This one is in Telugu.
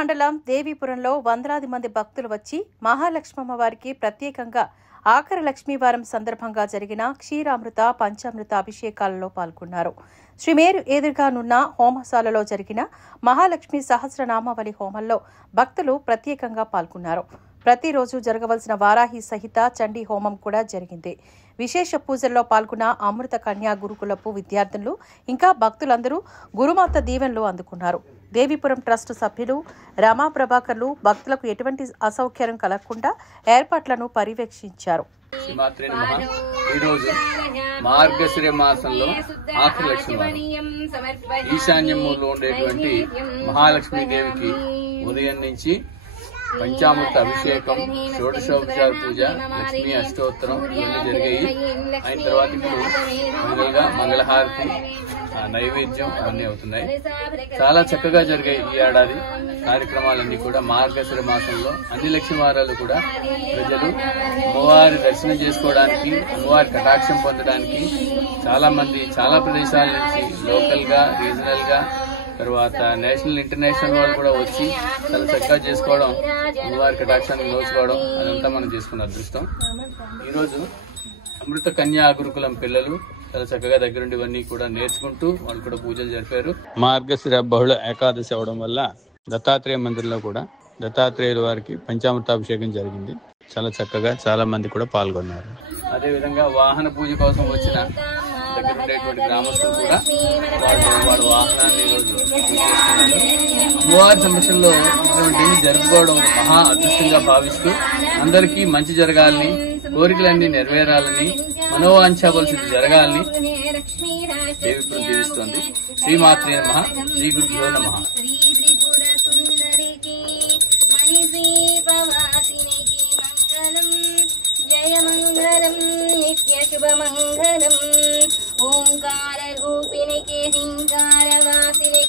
మండలం దేవీపురంలో వందలాది మంది భక్తులు వచ్చి మహాలక్ష్మమ్మ వారికి ప్రత్యేకంగా ఆఖరి లక్ష్మీవారం సందర్భంగా జరిగిన క్షీరామృత పంచామృత అభిషేకాలలో పాల్గొన్నారు. శ్రీమేరు ఎదురుగానున్న హోమశాలలో జరిగిన మహాలక్ష్మి సహస్రనామావళి హోమంలో భక్తులు ప్రత్యేకంగా పాల్గొన్నారు. ప్రతిరోజు జరగవలసిన వారాహి సహిత చండీ హోమం కూడా జరిగింది. విశేష పూజల్లో పాల్గొన్న అమృత కన్యా గురుకులపు విద్యార్థులు ఇంకా భక్తులందరూ గురుమాత దీవెనలు అందుకున్నారు. దేవీపురం ట్రస్ట్ సభ్యులు రమా ప్రభాకర్లు భక్తులకు ఎటువంటి అసౌకర్యం కలగకుండా ఏర్పాట్లను పర్యవేక్షించారు. మార్గశిర మాసంలో ఆఖరి లక్ష్మీవారం ఈశాన్యంలో ఉండేటువంటి మహాలక్ష్మీదేవికి ఉదయం నుంచి పంచామృత అభిషేకం, షోడశోపచార పూజ, లక్ష్మీ అష్టోత్తరం ఇవన్నీ జరిగాయి. అయిన తర్వాత ఇప్పుడు మంగళహారతి, నైవేద్యం అవన్నీ అవుతున్నాయి. చాలా చక్కగా జరిగాయి ఈ ఏడాది కార్యక్రమాలన్నీ కూడా. మార్గశిర మాసంలో అన్ని లక్ష్మీవారాలు కూడా ప్రజలు అమ్మవారి దర్శనం చేసుకోవడానికి, అమ్మవారి కటాక్షం పొందడానికి చాలా మంది చాలా ప్రదేశాల నుంచి లోకల్ గా, రీజనల్ గా, తర్వాత నేషనల్ ఇంటర్నేషనల్ వాళ్ళు కూడా వచ్చి చాలా చక్కగా చేసుకోవడం, అమ్మవారి కటాక్షాన్ని నోచుకోవడం అదంతా మనం చేసుకున్న అదృష్టం. ఈరోజు అమృత కన్యా గురుకులం పిల్లలు చాలా చక్కగా దగ్గరుండి ఇవన్నీ కూడా నేర్చుకుంటూ వాళ్ళు కూడా పూజలు జరిపారు. మార్గశిర బహుళ ఏకాదశి అవడం వల్ల దత్తాత్రేయ మందిరంలో కూడా దత్తాత్రేయుల వారికి పంచామృతాభిషేకం జరిగింది. చాలా చక్కగా చాలా మంది కూడా పాల్గొన్నారు. అదేవిధంగా వాహన పూజ కోసం వచ్చిన దగ్గర ఉండేటువంటి గ్రామస్తులు కూడా వాళ్ళ వాహనాన్ని ఈరోజు చేసుకున్నారు. అమ్మవారి సంరక్షణలో ఇటువంటి జరుపుకోవడం మహా అదృష్టంగా భావిస్తూ అందరికీ మంచి జరగాలని, కోరికలన్నీ నెరవేరాలని, మనోవాంఛావలసింది జరగాలని దేవిపురం దీవిస్తోంది. శ్రీమాత్రే నమః, శ్రీ గురుభ్యో నమః. జయమంగళం నిత్యశుభమంగళం ఓంకార రూపిణికి హింకారవాసిని